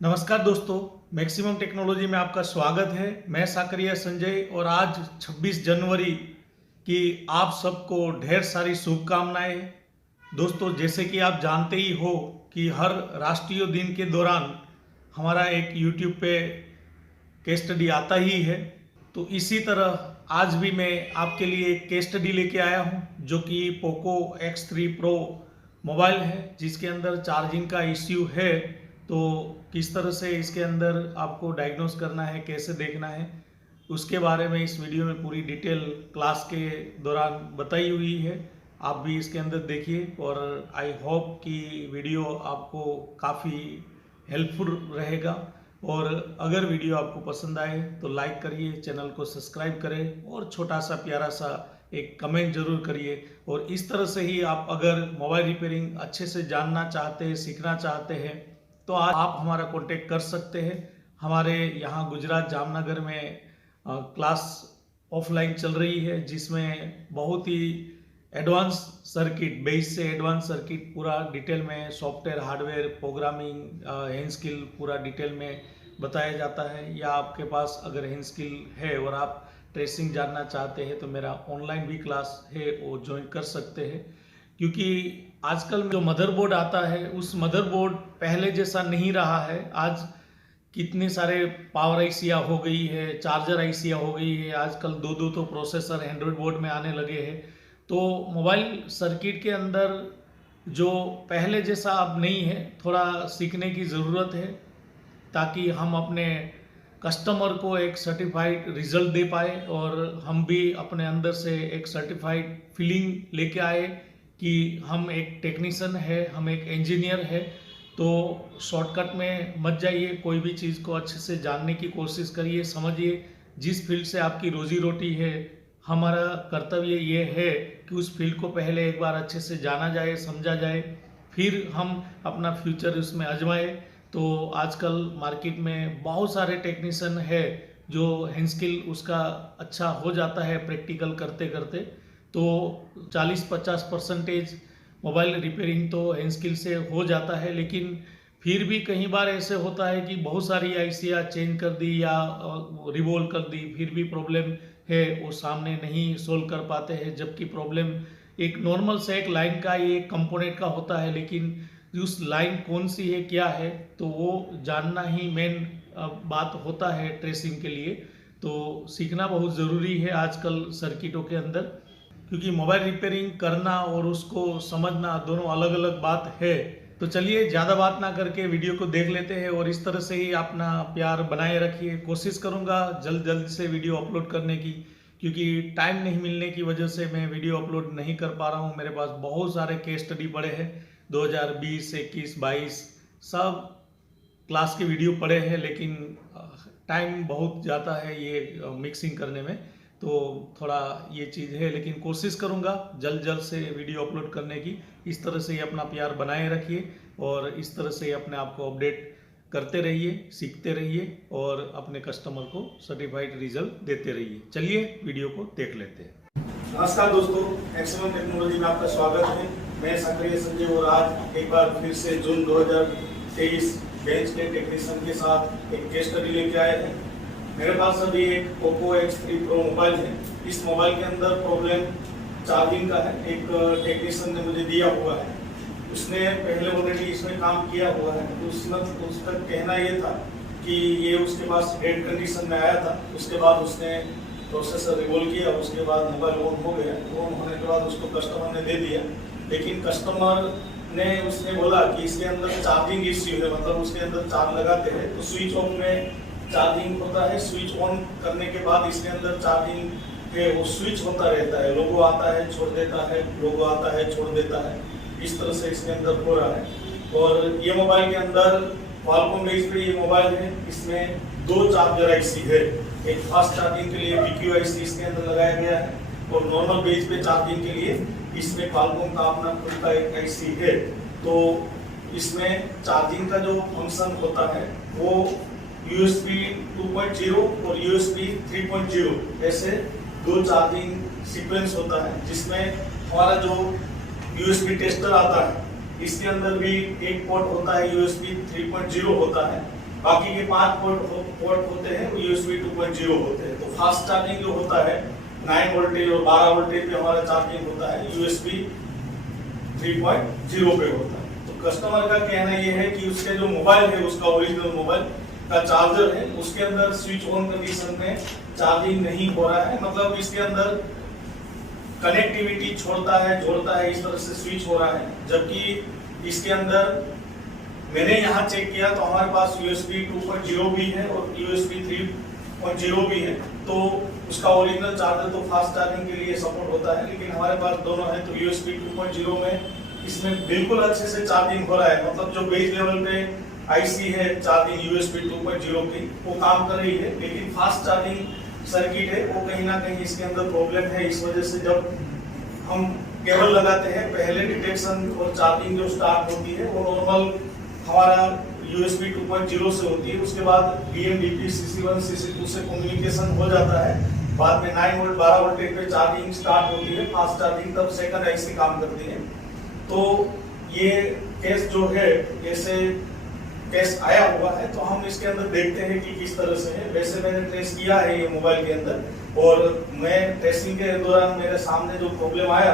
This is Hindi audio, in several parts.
नमस्कार दोस्तों, मैक्सिमम टेक्नोलॉजी में आपका स्वागत है। मैं साकरिया संजय और आज 26 जनवरी की आप सबको ढेर सारी शुभकामनाएं। दोस्तों, जैसे कि आप जानते ही हो कि हर राष्ट्रीय दिन के दौरान हमारा एक यूट्यूब पे केस स्टडी आता ही है। तो इसी तरह आज भी मैं आपके लिए एक केस स्टडी लेके आया हूं, जो कि पोको X3 Pro मोबाइल है, जिसके अंदर चार्जिंग का इश्यू है। तो किस तरह से इसके अंदर आपको डायग्नोस करना है, कैसे देखना है, उसके बारे में इस वीडियो में पूरी डिटेल क्लास के दौरान बताई हुई है। आप भी इसके अंदर देखिए और आई होप कि वीडियो आपको काफ़ी हेल्पफुल रहेगा। और अगर वीडियो आपको पसंद आए तो लाइक करिए, चैनल को सब्सक्राइब करें और छोटा सा प्यारा सा एक कमेंट जरूर करिए। और इस तरह से ही आप अगर मोबाइल रिपेयरिंग अच्छे से जानना चाहते हैं, सीखना चाहते हैं, तो आप हमारा कांटेक्ट कर सकते हैं। हमारे यहाँ गुजरात जामनगर में क्लास ऑफलाइन चल रही है, जिसमें बहुत ही एडवांस सर्किट, बेस से एडवांस सर्किट पूरा डिटेल में, software hardware programming, hand skill पूरा डिटेल में बताया जाता है। या आपके पास अगर हैंड स्किल है और आप ट्रेसिंग जानना चाहते हैं तो मेरा ऑनलाइन भी क्लास है, वो ज्वाइन कर सकते हैं। क्योंकि आजकल जो मदरबोर्ड आता है उस मदरबोर्ड पहले जैसा नहीं रहा है। आज कितने सारे पावर आईसियाँ हो गई है, चार्जर आईसियाँ हो गई है, आजकल दो दो तो प्रोसेसर एंड्रॉयड बोर्ड में आने लगे हैं। तो मोबाइल सर्किट के अंदर जो पहले जैसा अब नहीं है, थोड़ा सीखने की ज़रूरत है, ताकि हम अपने कस्टमर को एक सर्टिफाइड रिजल्ट दे पाए और हम भी अपने अंदर से एक सर्टिफाइड फीलिंग लेके आए कि हम एक टेक्नीशियन है, हम एक इंजीनियर है। तो शॉर्टकट में मत जाइए, कोई भी चीज़ को अच्छे से जानने की कोशिश करिए, समझिए। जिस फील्ड से आपकी रोजी रोटी है, हमारा कर्तव्य ये है कि उस फील्ड को पहले एक बार अच्छे से जाना जाए, समझा जाए, फिर हम अपना फ्यूचर उसमें आजमाए। तो आजकल मार्केट में बहुत सारे टेक्नीशियन है जो हैंड स्किल उसका अच्छा हो जाता है प्रैक्टिकल करते करते। तो 40-50% मोबाइल रिपेयरिंग तो हैंड स्किल से हो जाता है। लेकिन फिर भी कई बार ऐसे होता है कि बहुत सारी आईसियाँ चेंज कर दी या रिवोल्व कर दी, फिर भी प्रॉब्लम है, वो सामने नहीं सोल्व कर पाते हैं। जबकि प्रॉब्लम एक नॉर्मल से एक लाइन का, ये एक कंपोनेंट का होता है, लेकिन उस लाइन कौन सी है, क्या है, तो वो जानना ही मेन बात होता है ट्रेसिंग के लिए। तो सीखना बहुत ज़रूरी है आजकल सर्किटों के अंदर, क्योंकि मोबाइल रिपेयरिंग करना और उसको समझना दोनों अलग अलग बात है। तो चलिए ज़्यादा बात ना करके वीडियो को देख लेते हैं और इस तरह से ही अपना प्यार बनाए रखिए। कोशिश करूँगा जल्द जल्द से वीडियो अपलोड करने की, क्योंकि टाइम नहीं मिलने की वजह से मैं वीडियो अपलोड नहीं कर पा रहा हूँ। मेरे पास बहुत सारे केस स्टडी पड़े हैं, 2020, 21, 22 सब क्लास के वीडियो पड़े हैं, लेकिन टाइम बहुत जाता है ये मिक्सिंग करने में। तो थोड़ा ये चीज़ है, लेकिन कोशिश करूँगा जल्द जल्द से वीडियो अपलोड करने की। इस तरह से ही अपना प्यार बनाए रखिए और इस तरह से अपने आप को अपडेट करते रहिए, सीखते रहिए और अपने कस्टमर को सर्टिफाइड रिजल्ट देते रहिए। चलिए वीडियो को देख लेते हैं। नमस्कार दोस्तों, मैक्सिमम टेक्नोलॉजी में आपका स्वागत है। मैं साकरिया संजय और आज एक बार फिर से जून 2023 बेंच के टेक्नीशियन के साथ एक केस स्टडी लेके आए हैं। मेरे पास अभी एक पोको X3 Pro मोबाइल है। इस मोबाइल के अंदर प्रॉब्लम चार्जिंग का है। एक टेक्नीशियन ने मुझे दिया हुआ है, उसने पहले ऑलरेडी इसमें काम किया हुआ है। तो उसका कहना ये था कि ये उसके पास डेड कंडीशन में आया था, उसके बाद उसने प्रोसेसर रिवोल्व किया, उसके बाद मोबाइल ऑन हो गया। ऑन होने के बाद उसको कस्टमर ने दे दिया, लेकिन कस्टमर ने उसने बोला कि इसके अंदर चार्जिंग इश्यू है, मतलब उसके अंदर चार्ज लगाते हैं तो स्विच ऑफ में चार्जिंग होता है, स्विच ऑन करने के बाद इसके अंदर चार्जिंग है वो स्विच होता रहता है, लोगो आता है छोड़ देता है, लोगो आता है छोड़ देता है, इस तरह से इसके अंदर हो रहा है। और ये मोबाइल के अंदर क्वालकॉम बेस पे ये मोबाइल है। इसमें दो चार्जर आईसी है, एक फास्ट चार्जिंग के लिए PQ आईसी इसके अंदर लगाया गया है और नॉर्मल बेस पे चार्जिंग के लिए इसमें क्वालकॉम का अपना खुद का एक आईसी है। तो इसमें चार्जिंग का जो फंक्शन होता है वो USB 2.0 और USB 3.0 ऐसे दो चार्जिंग सीक्वेंस होता है, जिसमें हमारा जो USB टेस्टर आता है इसके अंदर भी एक पोर्ट होता है, USB 3.0 होता है। बाकी के 5 पोर्ट होते हैं वो USB 2.0 होते हैं। तो फास्ट चार्जिंग जो होता है 9 वोल्टेज और 12 वोल्टेज पे हमारा चार्जिंग होता है USB 3.0 पे होता है। तो कस्टमर का कहना ये है कि उसके जो मोबाइल है, उसका ओरिजिनल मोबाइल का चार्जर है, उसके अंदर स्विच ऑन कंडीशन में चार्जिंग नहीं हो रहा है, मतलब इसके अंदर कनेक्टिविटी छोड़ता है जोड़ता है, इस तरह से स्विच हो रहा है। जबकि इसके अंदर मैंने यहाँ चेक किया तो हमारे पास USB 2.0 भी है और USB 3.0 भी है। तो उसका ओरिजिनल चार्जर तो फास्ट चार्जिंग के लिए सपोर्ट होता है, लेकिन हमारे पास दोनों है। तो USB 2.0 में इसमें बिल्कुल अच्छे से चार्जिंग हो रहा है, मतलब जो बेस लेवल पे IC है चार्जिंग USB 2.0 की वो काम कर रही है, लेकिन फास्ट चार्जिंग सर्किट है वो कहीं ना कहीं इसके अंदर प्रॉब्लम है। इस वजह से जब हम केबल लगाते हैं पहले डिटेक्शन और चार्जिंग जो स्टार्ट होती है वो नॉर्मल हमारा USB 2.0 से होती है। उसके बाद DMDP CC1 CC2 से कम्युनिकेशन हो जाता है, बाद में 9 वोल्ट 12 वोल्टेज पे चार्जिंग स्टार्ट होती है फास्ट चार्जिंग, तब सेकंड IC काम करती है। तो ये केस जो है ऐसे केस आया हुआ है, तो हम इसके अंदर देखते हैं कि किस तरह से है। वैसे मैंने ट्रेस किया है ये मोबाइल के अंदर, और मैं ट्रेसिंग के दौरान मेरे सामने जो प्रॉब्लम आया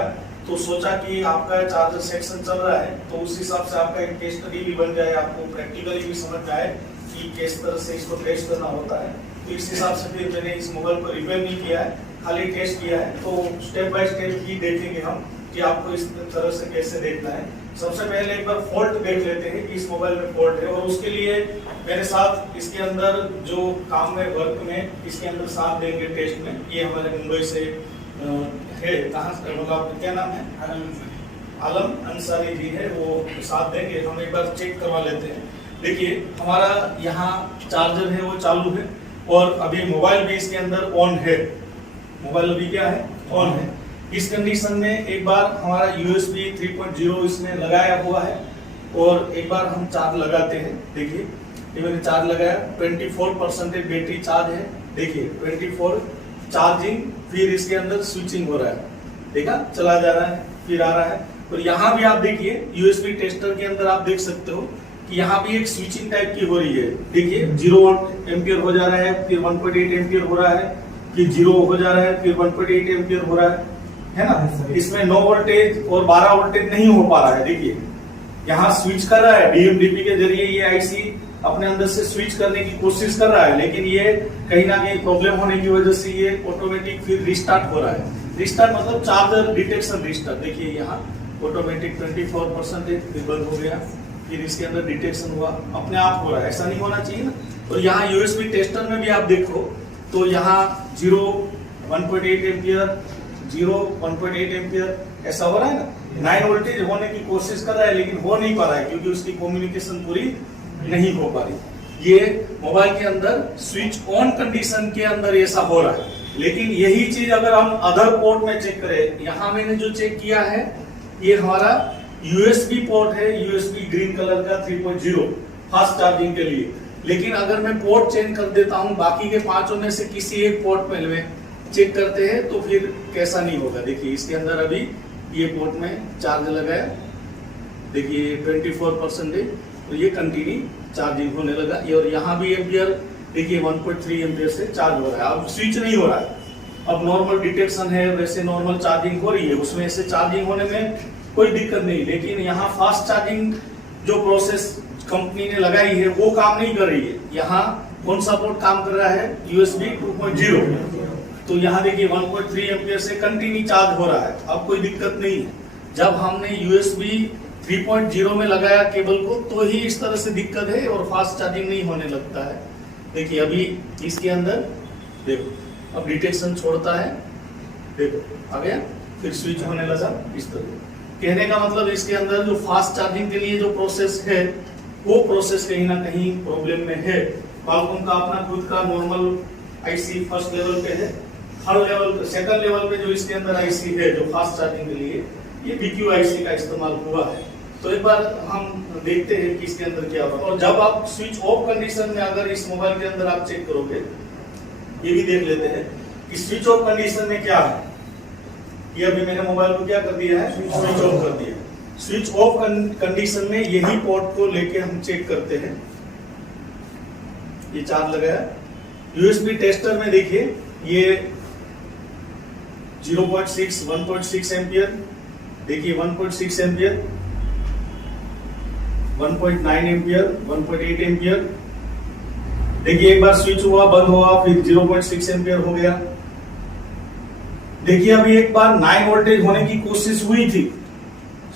तो सोचा कि आपका चार्जर सेक्शन चल रहा है, तो उस हिसाब से आपका एक केस स्टडी भी बन जाए, आपको प्रैक्टिकली भी समझ आए कि किस तरह से इसको टेस्ट करना होता है। तो इस हिसाब से फिर मैंने इस मोबाइल को रिपेयर नहीं किया है, खाली टेस्ट किया है। तो स्टेप बाय स्टेप ही देखेंगे हम कि आपको इस तरह से कैसे देखना है। सबसे पहले एक बार फॉल्ट देख लेते हैं कि इस मोबाइल में फॉल्ट है, और उसके लिए मेरे साथ इसके अंदर जो काम में वर्क में इसके अंदर साथ देंगे टेस्ट में, ये हमारे मुंबई से है, कहाँ से मतलब क्या नाम है, आलम अंसारी जी है, वो साथ देंगे। हम एक बार चेक करवा लेते हैं। देखिए हमारा यहाँ चार्जर है वो चालू है, और अभी मोबाइल भी इसके अंदर ऑन है, मोबाइल अभी क्या है ऑन है। इस कंडीशन में एक बार हमारा USB 3.0 इसमें लगाया हुआ है, और एक बार हम चार्ज लगाते हैं। देखिए ये मैंने चार्ज लगाया, 24% बैटरी चार्ज है। देखिए 24 चार्जिंग, फिर इसके अंदर स्विचिंग हो रहा है, देखा चला जा रहा है फिर आ रहा है। और यहाँ भी आप देखिए USB टेस्टर के अंदर आप देख सकते हो कि यहाँ भी एक स्विचिंग टाइप की हो रही है। देखिए 0 एम्पियर हो जा रहा है, फिर 1.8 एम्पियर हो रहा है, फिर 0 हो जा रहा है, फिर 1.8 एम्पियर हो रहा है ना। इसमें 9 वोल्टेज और 12 वोल्टेज नहीं हो पा रहा है। देखिए यहाँ स्विच कर रहा है, DMDP के जरिए ये IC अपने अंदर से स्विच करने की कोशिश कर रहा है, लेकिन ये कहीं ना कहीं प्रॉब्लम होने की वजह से ये ऑटोमेटिक फिर रिस्टार्ट हो रहा है। रिस्टार्ट मतलब चार्जर डिटेक्शन रिस्टार्ट। देखिए यहाँ ऑटोमेटिक 24% फिर बंद हो गया, फिर इसके अंदर डिटेक्शन हुआ, अपने आप हो रहा है, ऐसा नहीं होना चाहिए ना। और यहाँ USB टेस्टर में भी आप देखो तो यहाँ 0 1.8 एम्पियर 0 1.8 एम्पियर ऐसा हो रहा है ना। 9 वोल्टेज होने की कोशिश कर रहा है, लेकिन हो नहीं पा रहा है क्योंकि उसकी कम्युनिकेशन पूरी नहीं हो पा रही। ये मोबाइल के अंदर स्विच ऑन कंडीशन के अंदर ऐसा हो रहा है। लेकिन यही चीज अगर हम अदर पोर्ट में चेक करें, यहाँ मैंने जो चेक किया है ये हमारा USB पोर्ट है, USB ग्रीन कलर का 3.0 फास्ट चार्जिंग के लिए। लेकिन अगर मैं पोर्ट चेंज कर देता हूँ, बाकी के 5 में से किसी एक पोर्ट में चेक करते हैं तो फिर कैसा नहीं होगा। देखिए इसके अंदर अभी ये पोर्ट में चार्ज लगाया, देखिए 24% तो ये कंटिन्यू चार्जिंग होने लगा। और यहाँ भी एम्पियर देखिए 1.3 एम्पियर से चार्ज हो रहा है, अब स्विच नहीं हो रहा है। अब नॉर्मल डिटेक्शन है, वैसे नॉर्मल चार्जिंग हो रही है, उसमें से चार्जिंग होने में कोई दिक्कत नहीं। लेकिन यहाँ फास्ट चार्जिंग जो प्रोसेस कंपनी ने लगाई है वो काम नहीं कर रही है। यहाँ कौन सा पोर्ट काम कर रहा है, USB 2.0। तो यहाँ देखिए 1.3 एम्पियर से कंटिन्यू चार्ज हो रहा है, अब कोई दिक्कत नहीं है। जब हमने USB 3.0 में लगाया केबल को तो ही इस तरह से दिक्कत है और फास्ट चार्जिंग नहीं होने लगता है। देखिए अभी इसके अंदर देखो, अब डिटेक्शन छोड़ता है, देखो आ गया, फिर स्विच होने लगा इस तरह। कहने का मतलब इसके अंदर जो फास्ट चार्जिंग के लिए जो प्रोसेस है वो प्रोसेस कहीं ना कहीं प्रॉब्लम में है। क्वालकॉम का अपना खुद का नॉर्मल IC फर्स्ट लेवल पे है, थर्ड लेवल सेकंड लेवल पे जो इसके अंदर IC है जो फास्ट चार्जिंग के लिए ये BQ IC का इस्तेमाल हुआ है। तो एक बार हम देखते हैं कि इसके अंदर क्या होगा। और जब आप स्विच ऑफ कंडीशन में अगर इस मोबाइल के अंदर आप चेक करोगे, ये भी देख लेते हैं कि स्विच ऑफ कंडीशन में क्या है। ये अभी मैंने मोबाइल को क्या कर दिया है, स्विच ऑफ कर दिया। स्विच ऑफ कंडीशन में यही पोर्ट को लेके हम चेक करते हैं। ये चार्ज लगाया। यूएसबी टेस्टर में देखिए ये 0.6 1.6 एम्पियर, देखिए 1.6 एम्पियर, 1.9 एम्पियर, 1.8 एम्पियर। देखिए एक बार स्विच हुआ, बंद हुआ, फिर 0.6 एम्पियर हो गया। देखिए अभी एक बार 9 वोल्टेज होने की कोशिश हुई थी,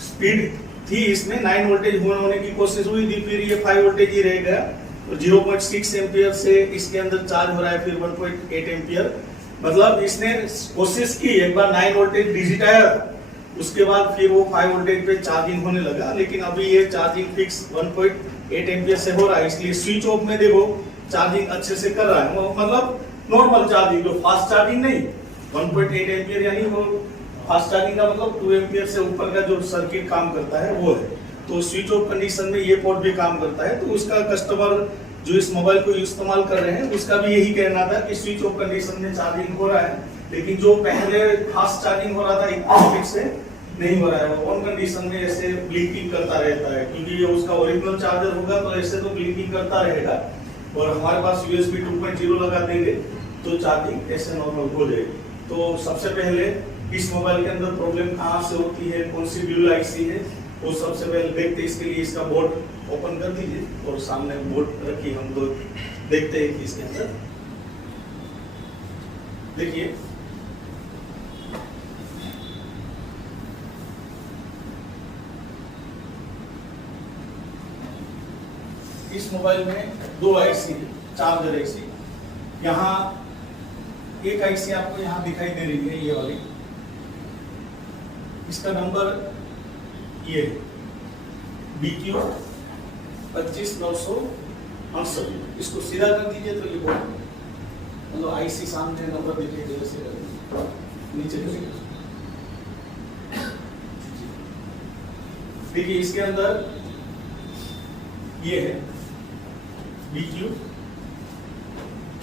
स्पीड थी इसमें, 9 वोल्टेज होने की कोशिश हुई थी, फिर ये 5 वोल्टेज ही रह गया। तो 0.6 एम्पियर से इसके अंदर चार्ज हो रहा है, फिर 1.8 एम्पियर। मतलब इसने कोशिश की, एक बार 9 वोल्टेज डिजिट आया, उसके बाद फिर वो 5 वोल्टेज पे चार्जिंग होने लगा, लेकिन अभी ये चार्जिंग फिक्स 1.8 एम्पियर से हो रहा है। इसलिए स्विच ऑफ में देखो चार्जिंग अच्छे से कर रहा है, मतलब नॉर्मल चार्जिंग, जो फास्ट चार्जिंग नहीं। 1.8 एम्पियर यानी वो फास्ट चार्जिंग का मतलब 2 एम्पियर से ऊपर का जो सर्किट काम करता है वो है। तो स्विच ऑफ कंडीशन में ये पोर्ट भी काम करता है। तो उसका कस्टमर जो इस मोबाइल को इस्तेमाल कर रहे हैं उसका भी यही कहना था कि स्विच ऑफ कंडीशन में चार्जिंग हो रहा है, लेकिन जो पहले फास्ट चार्जिंग हो रहा था इतना स्पीड से नहीं हो रहा है, वो ऑन कंडीशन में ऐसे ब्लिंकिंग करता रहता है, क्योंकि ये उसका ओरिजिनल चार्जर होगा तो ऐसे तो ब्लिंकिंग करता रहेगा। और हमारे पास USB 2.0 लगा देंगे तो चार्जिंग ऐसे नॉर्मल हो जाएगी। तो सबसे पहले इस मोबाइल के अंदर प्रॉब्लम कहाँ से होती है, कौन सी ड्यूल आईसी है, वो सबसे पहले देखते हैं। इसके लिए इसका बोर्ड ओपन कर दीजिए और सामने बोर्ड रखिए, हम लोग देखते हैं कि इसके अंदर देखिए इस मोबाइल में 2 आईसी चार्जर आईसी, यहाँ एक आईसी आपको यहाँ दिखाई दे रही है, ये वाली, इसका नंबर ये BQ 25968। इसको सीधा कर दीजिए तो ये बोर्ड, मतलब आईसी सामने नंबर दिखाई दे रहा, नीचे देखिए इसके अंदर ये है BQ,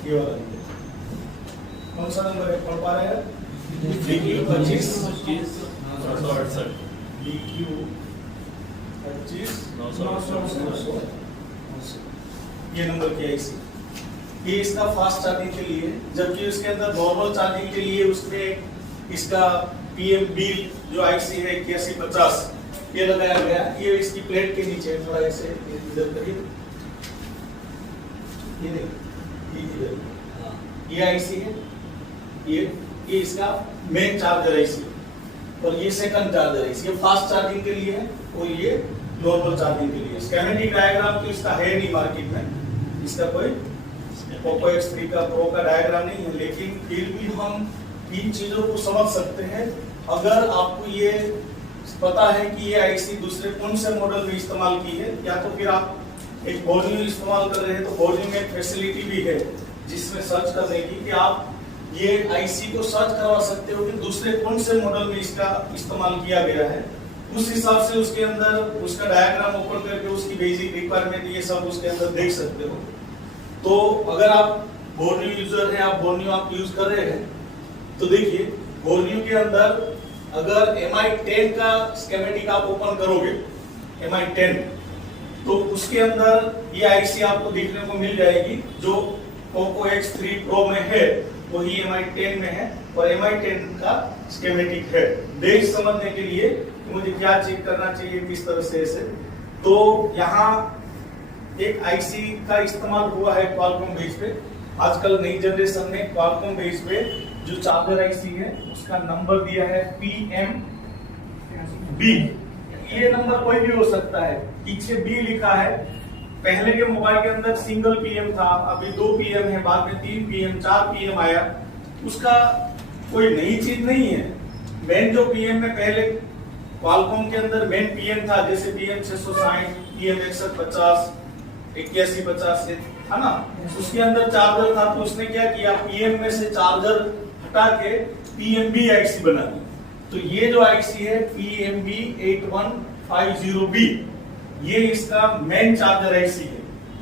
ये वाला कौन सा नंबर है, पढ़ पा रहे हैं? BQ 25 BQ 25 900। ये नंबर की आईसी, ये इसका फास्ट चार्जिंग के लिए, जबकि उसके अंदर नॉर्मल चार्जिंग के लिए उसमें इसका PMB जो आईसी है 8150 ये लगाया गया। ये इसकी प्लेट के नीचे थोड़ा ऐसे इधर करिए, ये आईसी है, ये इसका मेन चार्जर आईसी, और ये सेकंड चार्जर आईसी। ये फास्ट चार्जिंग के लिए है और ये नॉर्मल चार्जिंग के लिए। स्कीमेटिक डायग्राम तो इसका है नहीं मार्केट में, इसका कोई Poco X3 का प्रो का डायग्राम नहीं है, लेकिन फिर भी हम इन चीजों को समझ सकते हैं। अगर आपको ये पता है कि ये आईसी दूसरे कौन से मॉडल में इस्तेमाल की है, या तो फिर आप एक बोर्नियो इस्तेमाल कर रहे हैं, तो बोर्नियो में एक फैसिलिटी भी है जिसमें सर्च करने की, कि आप ये आईसी को सर्च करवा सकते हो कि दूसरे कौन से मॉडल में इसका इस्तेमाल किया गया है। उस हिसाब से उसके अंदर उसका डायग्राम ओपन करके उसकी बेसिक रिक्वायरमेंट ये सब उसके अंदर देख सकते हो। तो अगर आप बोर्नियो यूजर हैं, आप बोर्नियो आप यूज कर रहे हैं, तो देखिए बोर्नियो के अंदर अगर MI10 का स्कीमेटिक आप ओपन करोगे, MI10, तो उसके अंदर ये आईसी आपको देखने को मिल जाएगी। जो Poco X3 Pro में है वही MI10 में है, और MI10 का स्कीमेटिक है। देख समझने के लिए मुझे क्या चेक करना चाहिए, किस तरह से ऐसे, तो यहाँ एक आईसी का इस्तेमाल हुआ है क्वालकॉम बेस पे। आजकल नई जनरेशन में क्वालकॉम बेस पे जो चार्जर आईसी है उसका नंबर दिया है PMB। ये नंबर कोई भी हो सकता है, पीछे B लिखा है। पहले के मोबाइल के अंदर सिंगल PM था, अभी 2 PM है, बाद में 3 PM 4 PM आया। उसका कोई नई चीज नहीं है। मेन जो PM में पहले क्वालकॉम के अंदर मेन PM था, जैसे PM 660, PM 6150, 8150 था ना, उसके अंदर चार्जर था। तो उसने क्या किया, PM में से चार्जर हटा के PMB आईसी बना दी। तो ये जो आईसी है PMB 8150B, ये इसका मेन चार्जर आईसी है।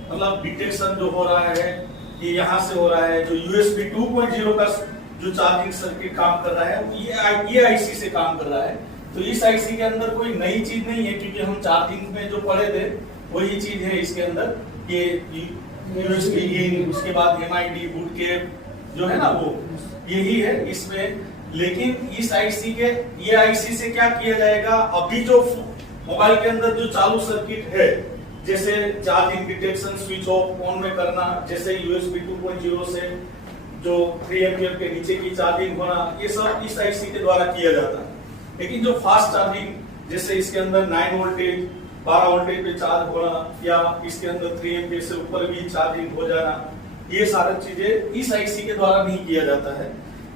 मतलब डिटेक्शन जो हो रहा है ये यहाँ से हो रहा है। जो USB 2.0 का जो चार्जिंग सर्किट काम कर रहा है ये आईसी से काम कर रहा है। तो इस आईसी के अंदर कोई नई चीज नहीं है, क्योंकि हम चार्जिंग में जो पढ़े थे वही चीज है इसके अंदर। ये USB इन, उसके बाद MID बूट कैप जो है ना वो यही है इसमें। लेकिन इस आईसी के ये आईसी से क्या किया जाएगा, अभी जो मोबाइल के अंदर जो चालू सर्किट है, जैसे charging detection, switch off on में करना, जैसे USB 2.0 से जो 3 एम्पियर के नीचे की चार्जिंग होना, ये सब इस आईसी के द्वारा किया जाता है। लेकिन जो फास्ट चार्जिंग, जैसे इसके अंदर 9 वोल्टेज 12 वोल्टेज पे चार्ज होना, या इसके अंदर 3 एम्पियर से ऊपर भी चार्जिंग हो जाना, ये सारी चीजें इस आईसी के द्वारा नहीं किया जाता है।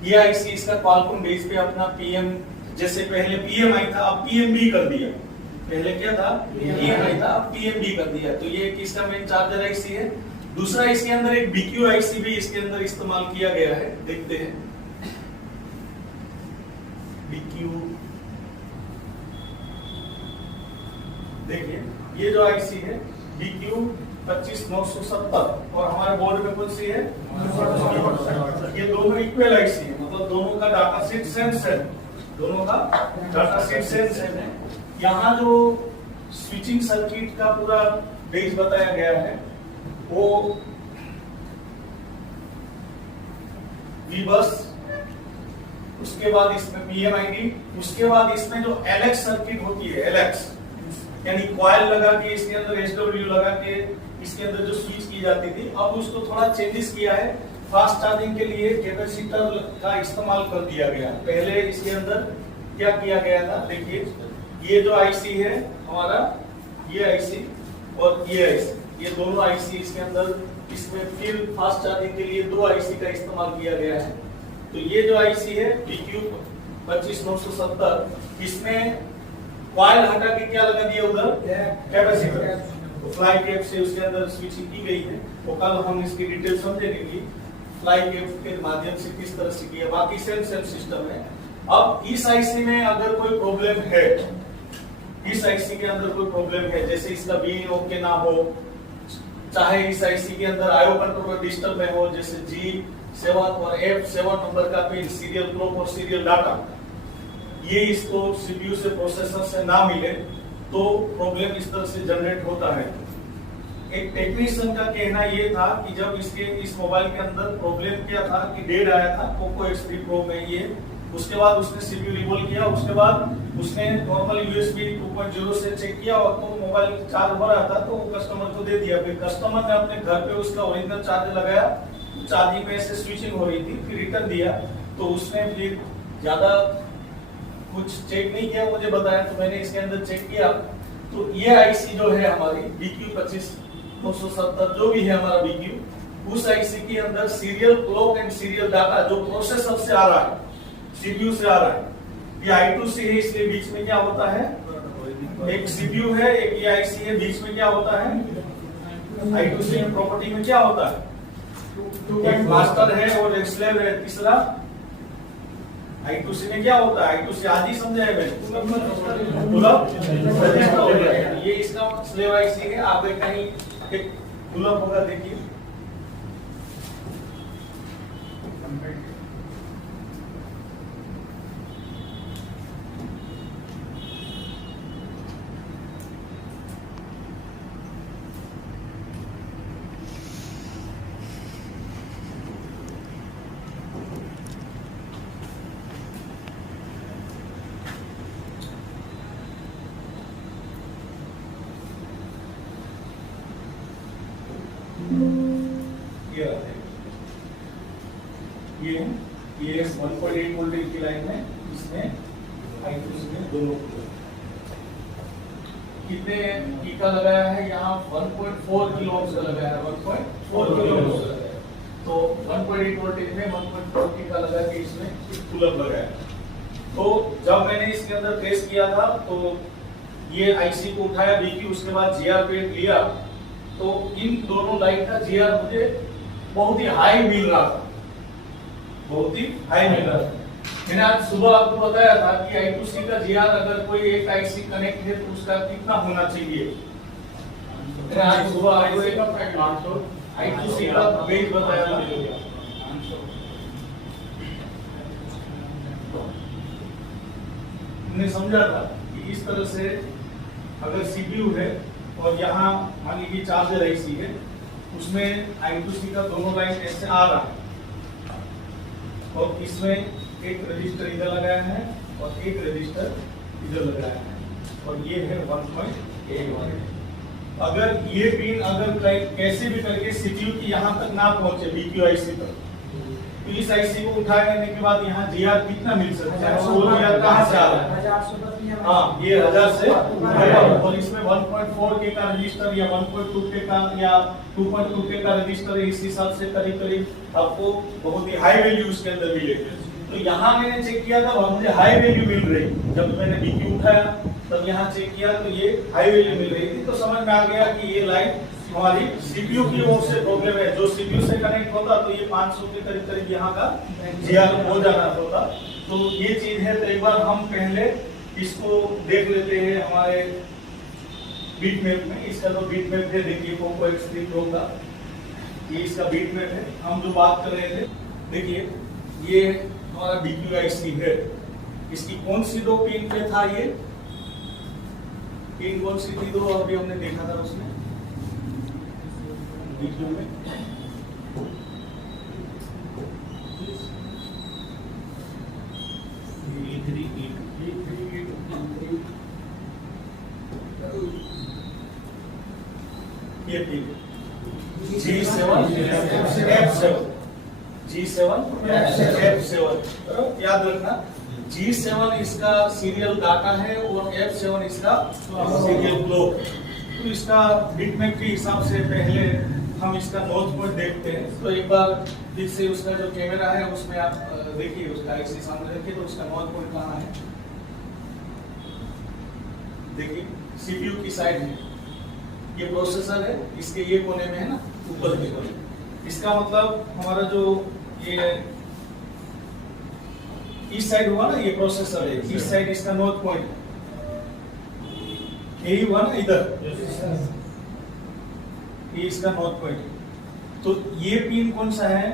ये आईसी इसका क्वालकॉम बेस पे अपना PM, जैसे पहले PMI था अब PMB कर दिया, पहले क्या था PMI था अब PMB कर दिया। तो ये किसका मेन चार्जर आईसी है। दूसरा इसके अंदर एक BQ आईसी भी इसके अंदर इस्तेमाल किया गया है, देखते हैं BQ। देखिए ये जो आईसी है BQ 25970 और हमारे बोर्ड में कौन सी है, ये दोनों इक्वल आईसी है, मतलब दोनों का डाटा शीट सेम है, दोनों का डाटा शीट सेम है। यहाँ जो स्विचिंग सर्किट का पूरा बेस बताया गया है वो V-बस, उसके बाद इसमें PMID, उसके बाद इसमें जो LX सर्किट होती है, LX यानी कॉइल लगा के इसके अंदर SW लगा के इसके अंदर जो स्विच की जाती थी, अब उसको थोड़ा चेंजेस किया है। फास्ट चार्जिंग के लिए कैपेसिटर का इस्तेमाल कर दिया गया। पहले इसके अंदर क्या किया गया था, देखिए ये जो आईसी है हमारा, ये आईसी और ये आईसी, ये दोनों आईसी इसके अंदर, इसमें फिर फास्ट चार्जिंग के लिए 2 आईसी का इस्तेमाल किया गया है। तो ये जो आईसी है BQ 25970, इसमें कॉइल हटा के क्या लगा दिया उधर, कैपेसिटर। तो फ्लाई कैप से उसके अंदर स्विचिंग की गई है, तो कल हम इसकी डिटेल समझेंगे कि फ्लाई कैप के माध्यम से किस तरह से किया। बाकी सेम सिस्टम है। अब इस आईसी में अगर कोई प्रॉब्लम है, इस आईसी के अंदर कोई प्रॉब्लम है, जैसे इसका बीन ओके ना हो, चाहे इस आईसी के अंदर IO कंट्रोलर डिस्टर्ब में हो, जैसे G7 और F7 नंबर का पिन, सीरियल क्लॉक और सीरियल डाटा, ये इसको CPU से प्रोसेसर से ना मिले तो प्रॉब्लम इस तरह से जनरेट होता है। एक टेक्नीशियन का कहना ये था कि जब इसके इस मोबाइल के अंदर प्रॉब्लम क्या था कि डेड आया था Poco X3 Pro में ये, उसके बाद उसने CPU रिवॉल्व किया, उसके बाद उसने नॉर्मल USB 2.0 से चेक किया और तो मोबाइल चार्ज हो रहा था, तो वो कस्टमर को दे दिया। फिर कस्टमर ने अपने घर पे उसका ओरिजिनल चार्जर लगाया, चार्जिंग में से स्विचिंग हो रही थी, फिर रिटर्न दिया। तो उसने फिर ज्यादा कुछ चेक नहीं किया, मुझे बताया, तो मैंने इसके अंदर चेक किया। तो ये आईसी जो है हमारी BQ 25970 जो भी है हमारा BQ, उस आईसी के अंदर serial clock and serial data जो प्रोसेसर से आ रहा है, CPU से आ रहा है, ये I2C है, इसलिए बीच में क्या होता है, एक CPU है, एक ये आईसी है, बीच में क्या होता है, I2C प्रॉपर्टी में क्या होता है, एक मास्टर है और एक स्लेव है। तीसरा I2C में क्या होता है, I2C आज ही समझा है मैंने, ये इसका स्लेव आईसी है। आप कहीं एक पुलअप होगा, देखिए ये 1.8 वोल्टेज की लाइन है, इसमें I2C में दोनों कितने की का लगाया है, यहाँ 1.4 किलो ओम्स का लगाया है, 1.4 किलो ओम्स का लगाया है। तो 1.8 वोल्टेज में 1.4 की का लगा के इसमें पुलअप लगाया। तो जब मैंने इसके अंदर टेस्ट किया था तो ये आईसी को उठाया BQ, उसके बाद GR पे लिया, तो इन दोनों लाइन का GR मुझे बहुत ही हाई मिल रहा था, बहुत ही हाई मिल रहा था। मैंने आज सुबह आपको बताया था कि I2C का GR अगर कोई एक आईसी कनेक्ट है तो उसका कितना होना चाहिए। मैंने आज सुबह आपको एक I2C का बेस बताया था। हमने समझा था कि इस तरह से अगर CPU है और यहाँ मान लीजिए चार्जर आईसी है, उसमें I2C का दोनों लाइन ऐसे आ रहा है और इसमें एक रजिस्टर इधर लगाया है और एक रजिस्टर इधर लगाया है और ये है 1.81। अगर ये पिन अगर कैसे भी करके CPU की यहाँ तक ना पहुंचे BQIC तक, तो इस IC को उठाने के बाद यहाँ GR कितना मिल सकता है? वो GR कहाँ से आ रहा है? हाँ, ये 1000 से और इसमें 1.4K का रजिस्टर या 1.2K का या 2.2K का रजिस्टर है। इस हिसाब से करीब करीब आपको बहुत ही हाई वैल्यू उसके अंदर मिलेगी। तो यहाँ मैंने चेक किया था और मुझे हाई वैल्यू मिल रही। जब मैंने BQ उठाया तब यहाँ चेक किया तो ये हाई वैल्यू मिल रही थी। तो समझ में आ गया कि ये लाइन हमारी CPU की ओर से प्रॉब्लम है। जो CPU से कनेक्ट होता तो ये 500 के करीब करीब यहाँ का GR हो जाना होता। तो ये चीज है। तो एक बार हम पहले इसको देख लेते हैं हमारे बीट मैप में। इसका तो बीट मैप है, देखिए पोको X3 Pro का ये इसका बीट मैप है। हम जो बात कर रहे थे, देखिए ये हमारा BQIC है। इसकी कौन सी दो पिन पे था? ये पिन कौन सी थी? दो अभी हमने देखा था उसमें वीडियो में। ये पिन G7 F7 याद रखना। G7 इसका सीरियल डाटा है और F7 इसका सीरियल क्लॉक। तो इसका बिट मैप के हिसाब से पहले हम इसका नॉर्थ पॉइंट देखते हैं। तो एक बार फिर से उसका जो कैमरा है उसमें आप देखिए, उसका IC सामने रखिए। तो उसका नॉर्थ पॉइंट कहाँ है? देखिए CPU की साइड में ये प्रोसेसर है, इसके ये कोने में है ना, ऊपर के कोने। इसका मतलब हमारा जो ये इस साइड हुआ ना, ये प्रोसेसर है, इस साइड इसका नॉर्थ पॉइंट यही हुआ ना इधर, ये इसका नॉर्थ पॉइंट। तो ये पिन कौन सा है?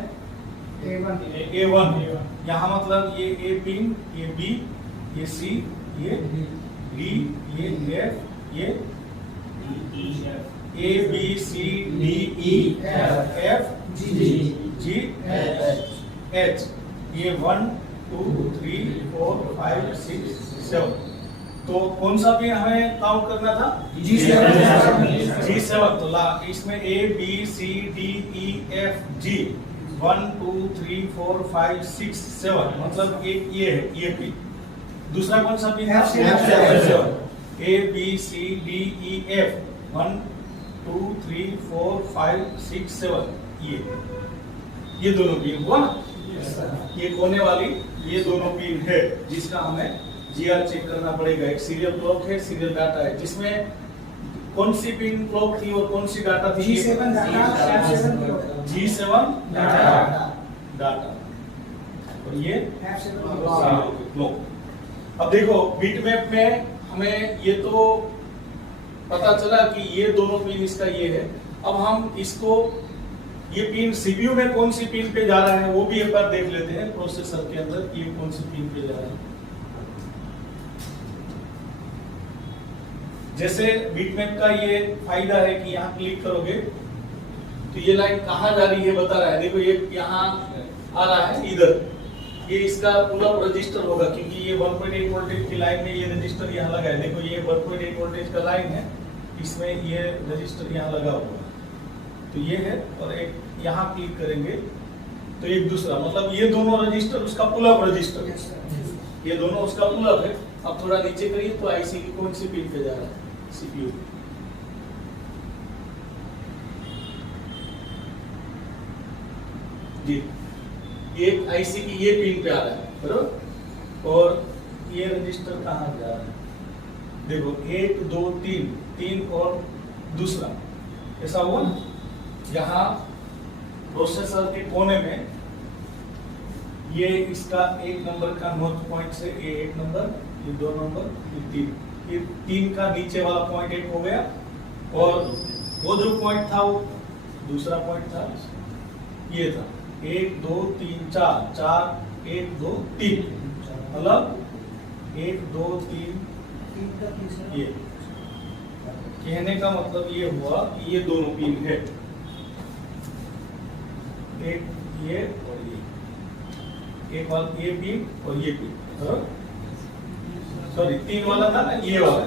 A1। यहाँ मतलब ये A पिन, ये B, ये C, ये D, ये F, ये A B C D E F G H। ये 1 2 3 4 5 6 7। तो कौन सा पिन हमें काउंट करना था? G7। तो इसमें A B C D E F G 1 2 3 4 5 6 7 मतलब एक ये है, ये पिन। दूसरा कौन सा पिन है? F7। A B C D E F 1 2 3 4 5 6 7 ये दोनों पिन हुआ ना। ये कोने वाली ये दोनों पिन है जिसका हमें GR चेक करना पड़ेगा। एक सीरियल क्लॉक है, सीरियल डाटा है, जिसमें कौन सी पिन क्लॉक थी और कौन सी डाटा थी? G7 डाटा और ये क्लॉक। अब देखो बीट मैप में हमें ये तो पता चला कि ये दोनों पिन इसका ये है। अब हम इसको ये पिन CPU में कौन सी पिन पे जा रहा है वो भी एक बार देख लेते हैं। प्रोसेसर के अंदर ये कौन सी पिन पे जा रहा है। जैसे बीटमैप का ये फायदा है कि यहाँ क्लिक करोगे तो ये लाइन कहाँ जा रही है बता रहा है। देखो ये यहाँ आ रहा है इधर, ये इसका पूरा रजिस्टर होगा क्योंकि ये 1.8 वोल्टेज की लाइन में ये रजिस्टर यहाँ लगा है। देखो ये 1.8 वोल्टेज का लाइन है, इसमें ये रजिस्टर यहाँ लगा हुआ है। तो ये है और एक यहाँ क्लिक करेंगे तो एक दूसरा, मतलब ये दोनों रजिस्टर उसका पुल अप रजिस्टर, ये दोनों उसका पुल अप है। अब थोड़ा नीचे करिए तो IC की कौन सी पिन पे जा रहा है? CPU। जी एक IC की ये पिन पे आ रहा है बरोबर। और ये रजिस्टर कहाँ जा रहा है? देखो 1 2 3 और दूसरा ऐसा हुआ ना। यहाँ प्रोसेसर के कोने में ये इसका 1 नंबर का नॉर्थ पॉइंट से ये 1 नंबर, ये 2 नंबर, ये 3 का नीचे वाला पॉइंट 1 हो गया और वो जो पॉइंट था वो दूसरा पॉइंट था, ये था 1 2 3 4 1 2 3 मतलब 1 2 3 ये कहने का मतलब ये हुआ कि ये दोनों पिन है। एक ये और ये, एक वाला ये पिन और ये पिन, सॉरी 3 वाला था ना, ये वाला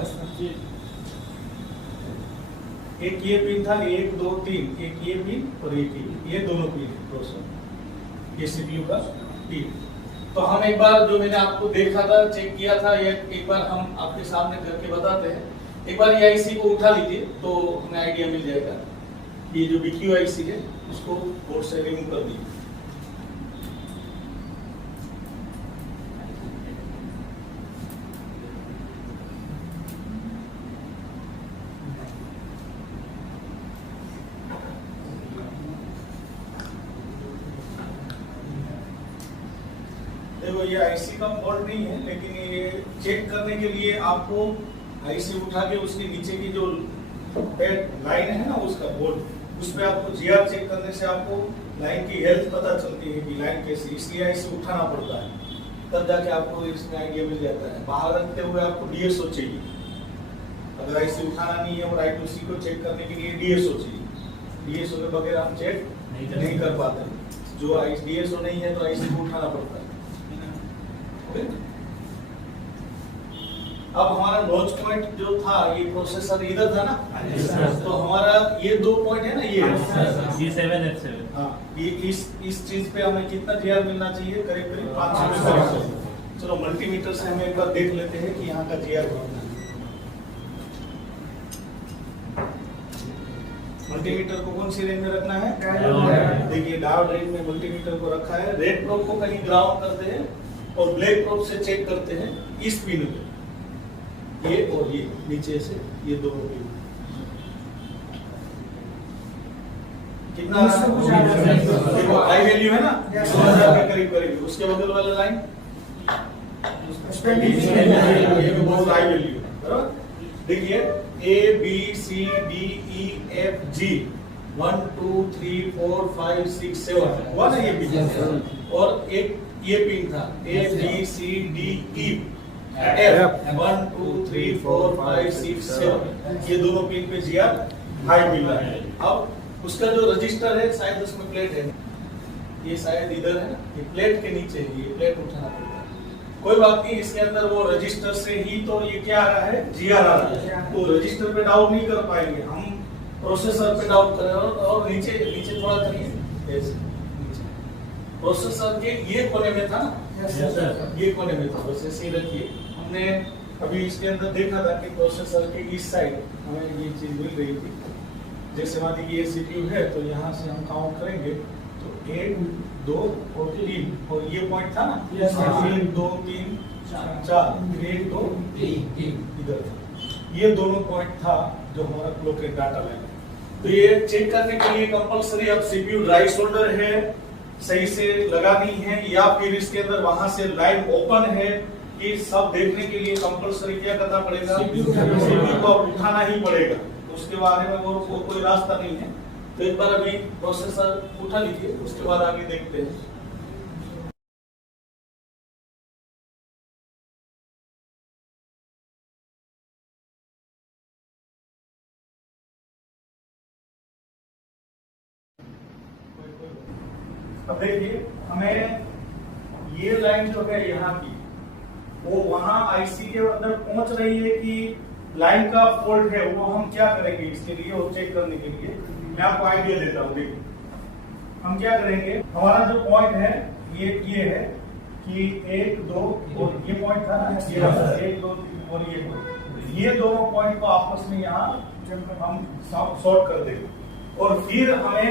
एक ये पिन था, 1 2 3, एक ये पिन और ये पिन, ये दोनों पिन है प्रोसेसर, ये सीपीयू का पिन। तो हम एक बार जो मैंने आपको देखा था, चेक किया था, ये एक बार हम आपके सामने करके बताते हैं। एक बार ये आईसी को उठा लीजिए तो हमें आइडिया मिल जाएगा। ये जो BQ आईसी है उसको बोर्ड से रिमूव कर दीजिए। देखो ये आईसी का फॉल्ट नहीं है, लेकिन ये चेक करने के लिए आपको आईसी उठा के उसके नीचे की जो लाइन है ना उसका बोर्ड, उस पे आपको जीआर चेक करने से आपको लाइन की हेल्थ पता चलती है कि लाइन कैसी, इसलिए आईसी उठाना पड़ता है, तब जाके आपको इसमें आइडिया मिल जाता है। बाहर रखते हुए आपको डीएसओ चाहिए, अगर आईसी उठाना नहीं है और I2C को चेक करने के लिए डीएसओ चाहिए। डीएसओ के बगैर हम चेक नहीं कर पाते, जो डीएसओ नहीं है तो आईसी को उठाना पड़ता है। अब हमारा नोच पॉइंट जो था, ये प्रोसेसर इधर था ना, तो हमारा ये 2 पॉइंट है ना, ये G7 F7, हाँ, ये इस चीज पे हमें कितना जीआर मिलना चाहिए, करीब करीब 500। चलो मल्टीमीटर से हम एक बार देख लेते हैं कि यहाँ का जीआर कितना है। मल्टीमीटर को कौन सी रेंज में रखना है? देखिए डायोड रेंज में मल्टीमीटर को रखा है। रेड प्रोब को कहीं ग्राउंड करते हैं और ब्लैक प्रोब से चेक करते हैं इस पिन पे, ये और ये नीचे से ये दोनों पिन कितना देखो हाई वैल्यू है ना, 2000 के करीब करीब। उसके बगल वाला लाइन ये भी बहुत हाई वैल्यू है, बराबर। देखिए A B C D E F G 1 2 3 4 5 6 7 हुआ ना ये पिन, और एक ये पिन था A B C D E F 1 2 3 4 5 6 7, ये दोनों पिन पे जीआर हाई मिल रहा है। अब उसका जो रजिस्टर है शायद उसमें प्लेट है, ये शायद इधर है ना, ये प्लेट के नीचे है, ये प्लेट उठाना पड़ता है। कोई बात नहीं, इसके अंदर वो रजिस्टर से ही तो ये क्या आ रहा है, जीआर आ रहा है, तो रजिस्टर पे डाउन नहीं कर पाएंगे हम, प्रोसेसर पे डाउन करें और नीचे नीचे थोड़ा करिए ऐसे नीचे। प्रोसेसर के ये कोने में था ना, ये कोने में था, बस ऐसे ही रखिए। हमने अभी इसके अंदर देखा था कि प्रोसेसर के इस साइड हमें ये चीज मिल रही थी। जैसे मान लीजिए ये सीपीयू है तो यहाँ से हम काउंट करेंगे तो 1 2 और 3, और ये पॉइंट था ना, 1 2 3 4, 1 2 3 इधर ये दोनों पॉइंट था जो हमारा क्लॉक के डाटा लाइन। तो ये चेक करने के लिए कंपलसरी अब सीपीयू ड्राई सोल्डर है, सही से लगानी है, या फिर इसके अंदर वहां से लाइन ओपन है, ये सब देखने के लिए कंपलसरी क्या करना पड़ेगा, सीपीयू को उठाना ही पड़ेगा। उसके बारे में वो कोई रास्ता नहीं है। तो एक बार अभी प्रोसेसर उठा लीजिए, उसके बाद आगे देखते हैं। अब देखिए हमें ये लाइन जो है यहाँ की, वो वहां आईसी के अंदर पहुंच रही है कि लाइन का फॉल्ट है, वो हम क्या करेंगे इसके लिए और चेक करने के लिए मैं आपको आइडिया देता हूँ। देखिए हम क्या करेंगे, हमारा जो पॉइंट है ये है कि 1 2 और ये पॉइंट था ना, ये 1 2 3 और ये दोनों पॉइंट को आपस में यहाँ हम सॉर्ट कर देंगे, और फिर हमें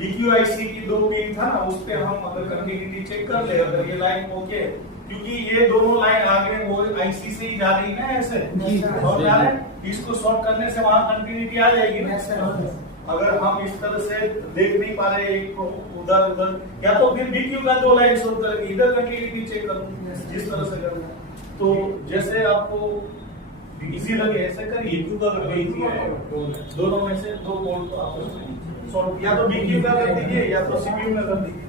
BQIC की 2 पिन था ना, उस पे हम अगर कंटिन्यूटी चेक कर ले, अगर ये लाइन ओके, क्योंकि ये दोनों लाइन आगे वो आईसी से ही जा रही है ऐसे, और जा रहे इसको सॉर्ट करने से वहां कंटिन्यूटी आ जाएगी ना। अगर हम इस तरह से देख नहीं पा रहे एक को उधर उधर, या तो फिर BQ का 2 लाइन सॉर्ट करेंगे, इधर कंटिन्यूटी चेक करूँ, जिस तरह से करूँ। तो जैसे आपको इजी लगे ऐसे करिए, BQ का करके इजी है, दोनों में से 2 पोर्ट को आपस में सॉर्ट, या तो BQ का कर दीजिए या तो CPU का कर दीजिए।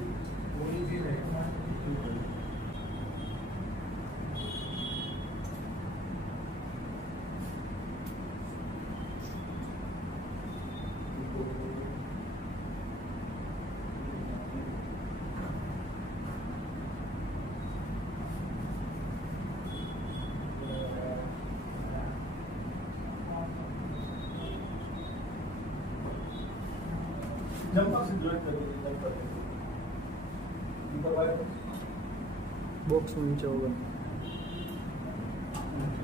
जंपर से ज्वाइन कर दीजिए, जंपर ऊपर वायर को। बॉक्स में नीचे होगा।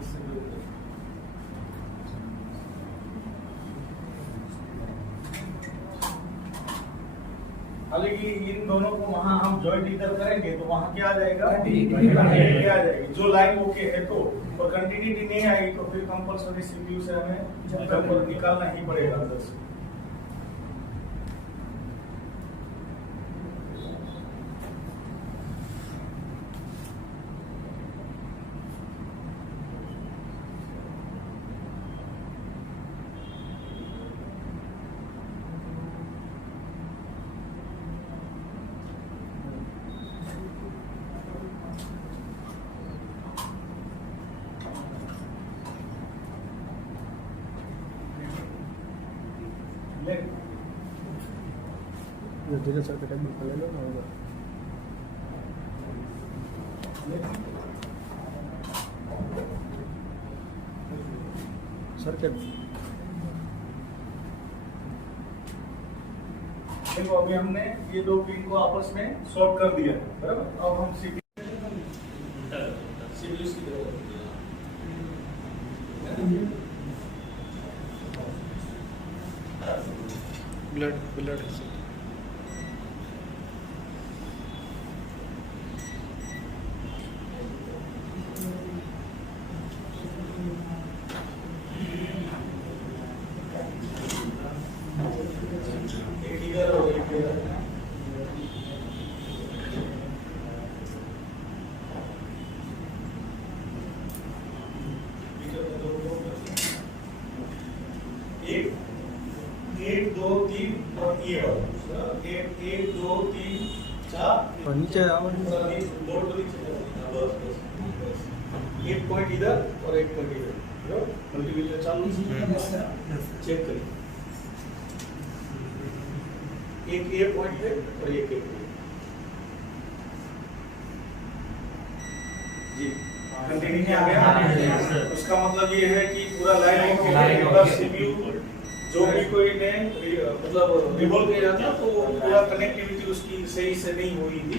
इससे भी होगा। हालांकि इन दोनों को वहां हम जॉइंट इधर करेंगे तो वहां क्या आ जाएगा, क्या आ जाएगी, जो लाइन ओके है तो, और कंटिन्यूटी नहीं आएगी तो फिर कंपलसरी सीपीयू से हमें जंपर निकालना ही पड़ेगा अंदर से। धीरे सर के टेबल पर ले लो ना होगा। सर के देखो अभी हमने ये दो पिन को आपस में शॉर्ट कर दिया, बराबर। अब हम सीपीयू की तरफ ब्लड ब्लड एक इधर और एक इधर। एक एक दो तीन और ये वाला एक एक दो तीन चार और नीचे आओ। बोर्ड तो नीचे बस बस बस। एक पॉइंट इधर और एक पॉइंट इधर, मल्टीमीटर चालू चेक करिए। एक ये पॉइंट है और एक ये पॉइंट। जी कंटिन्यू आ गया। उसका मतलब ये है कि पूरा लाइन ओके है, पूरा सीपीयू जो भी कोई ने मतलब रिवॉल्व किया था तो पूरा कनेक्टिविटी उसकी सही से नहीं हुई थी,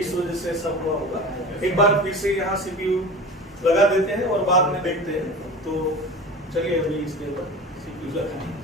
इस वजह से सब हुआ होगा। एक बार फिर से यहाँ सीपीयू लगा देते हैं और बाद में देखते हैं। तो चलिए अभी इसके ऊपर सीपीयू लगाएं।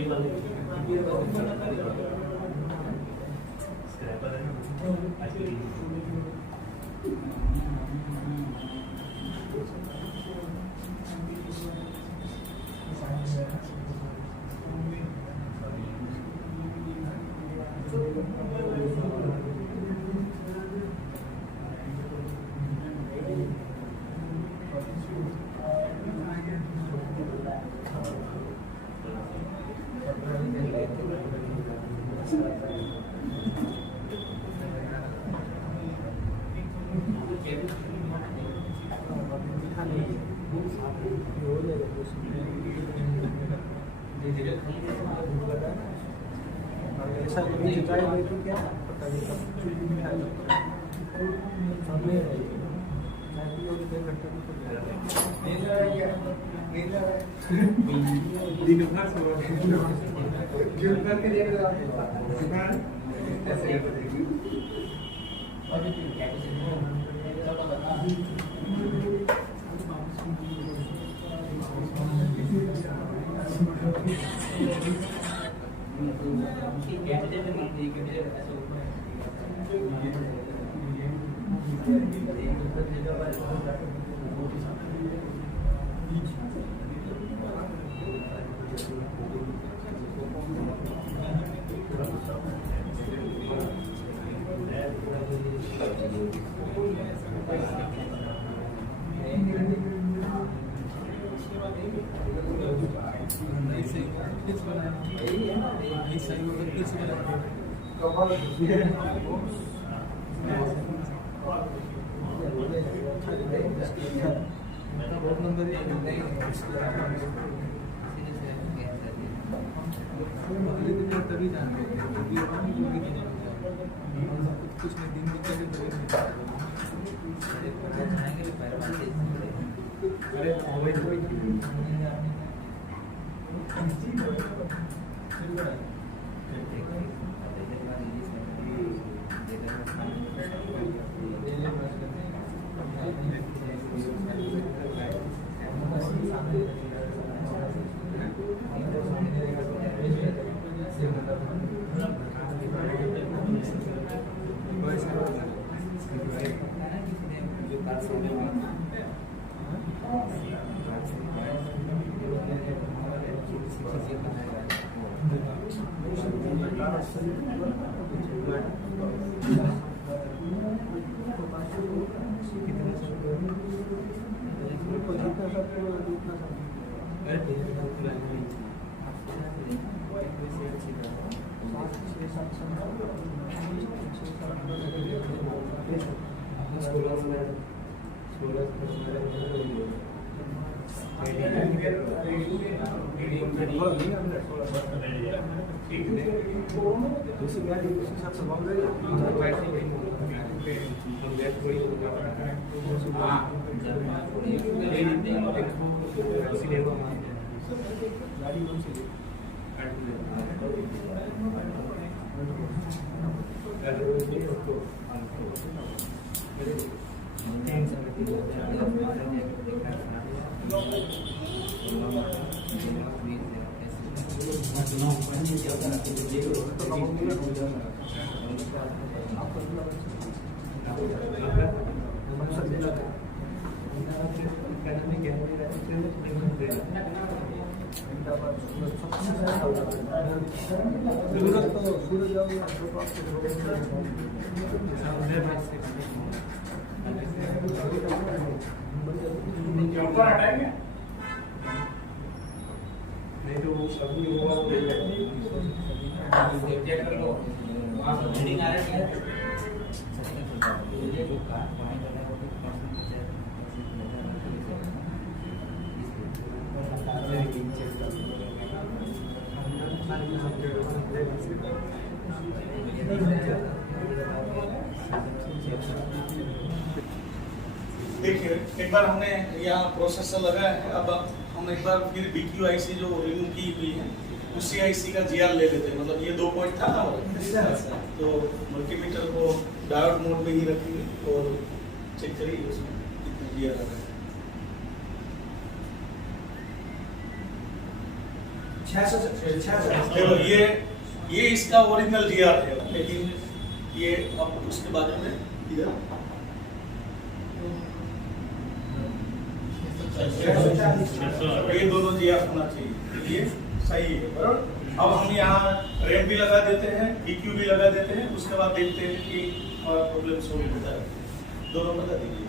ये वाले ऐसा नीचे गाय बैठी क्या पता नहीं कब सामने चाय पियोगे 2 घंटे में दिन भर क्यों करके देख रहे देखिए एक बार हमने यहाँ प्रोसेसर लगाया है, अब हम एक बार फिर BQIC जो रिमूव की हुई है उसी IC का GR ले लेते हैं। मतलब ये 2 पॉइंट था ना, तो मल्टीमीटर को डायोड मोड में ही रखेंगे और चेक करिए उसमें कितना GR आ रहा है। देखो ये इसका ओरिजिनल जीआर है, लेकिन ये अब उसके बारे में इधर ये दोनों जीआर होना चाहिए, ये सही है बराबर। अब हम यहाँ रैम भी लगा देते हैं, EQ भी लगा देते हैं, उसके बाद देखते हैं कि हमारा प्रॉब्लम सॉल्व होता है। दोनों लगा दीजिए।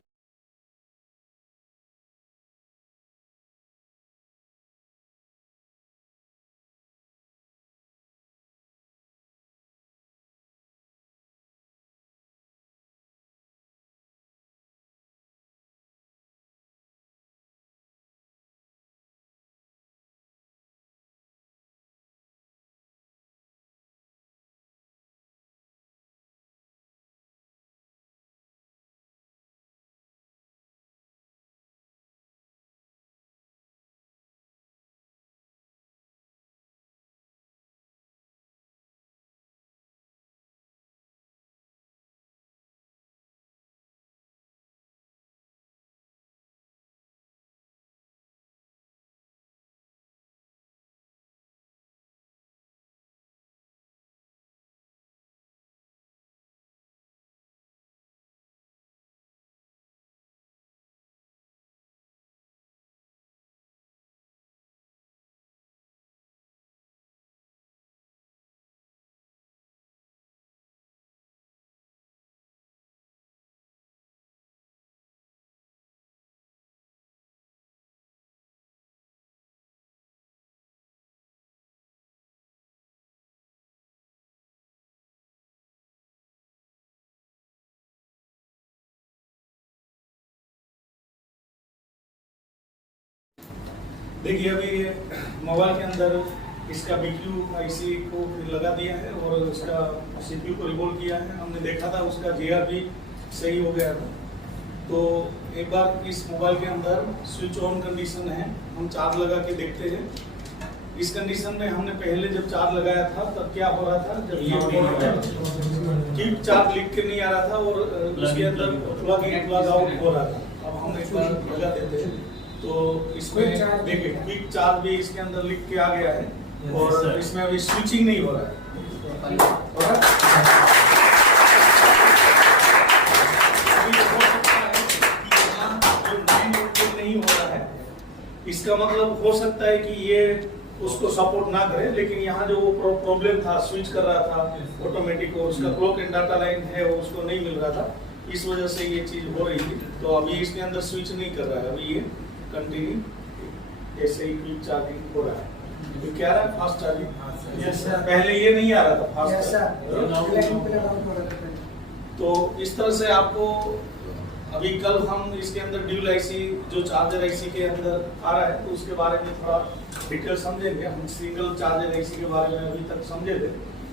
देखिए अभी मोबाइल के अंदर इसका BQ IC को फिर लगा दिया है और उसका CPU को रिवॉल्व किया है। हमने देखा था उसका GR भी सही हो गया था। तो एक बार इस मोबाइल के अंदर स्विच ऑन कंडीशन है, हम चार्ज लगा के देखते हैं। इस कंडीशन में हमने पहले जब चार्ज लगाया था तब क्या हो रहा था, जब कीप चार्ज लिख के नहीं आ रहा था और उसके अंदर प्लग इन प्लग आउट हो रहा था। अब हम एक बार लगा देते हैं तो इसमें देखिए क्विक चार्ज भी इसके अंदर लिख के आ गया है और इसमें अभी स्विचिंग नहीं हो रहा है। नहीं हो रहा है, इसका मतलब हो सकता है कि ये उसको सपोर्ट ना करे, लेकिन यहाँ जो वो प्रॉब्लम था, स्विच कर रहा था ऑटोमेटिक और उसका क्लॉक एंड डाटा लाइन है वो उसको नहीं मिल रहा था, इस वजह से ये चीज हो रही थी। तो अभी इसके अंदर स्विच नहीं कर रहा है, अभी ये कंटिन्यू ऐसे ही क्विक चार्जिंग हो रहा है। तो क्या रहा है फास्ट चार्जिंग, यस सर, पहले ये नहीं आ रहा था फास्ट। यस सर, तो इस तरह से आपको अभी कल हम इसके अंदर ड्यूल IC जो चार्जर IC के अंदर आ रहा है तो उसके बारे में थोड़ा डिटेल समझेंगे। हम सिंगल चार्जर IC के बारे में अभी तक समझे थे।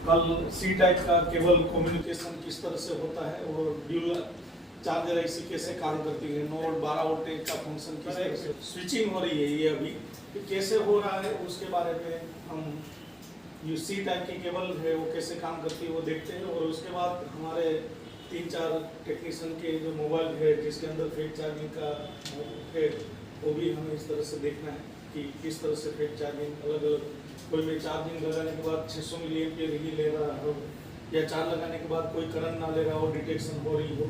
कल C टाइप का केबल कम्युनिकेशन किस तरह से होता है और ड्यूल चार्जर IC कैसे काम करती है, नोड 12 वोल्ट का फंक्शन किस तरह से स्विचिंग हो रही है, ये अभी तो कैसे हो रहा है उसके बारे में हम ये C टाइप की केबल है वो कैसे काम करती है वो देखते हैं। और उसके बाद हमारे 3-4 टेक्नीशियन के जो मोबाइल है जिसके अंदर फेक चार्जिंग का है वो भी हमें इस तरह से देखना है कि किस तरह से फेक चार्जिंग अलग अलग, कोई में चार्जिंग लगाने के बाद 600 मिली एम्पियर ही ले रहा हो या चार्ज लगाने के बाद कोई करंट ना ले रहा हो, डिटेक्शन हो रही हो,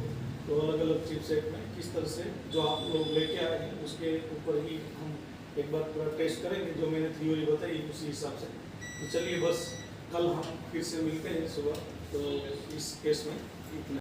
तो अलग अलग चिपसेट में किस तरह से जो आप लोग लेके आए हैं उसके ऊपर ही हम एक बार पूरा टेस्ट करेंगे जो मैंने थ्योरी बताई उसी हिसाब से। तो चलिए बस कल हम फिर से मिलते हैं सुबह, तो इस केस में इतना।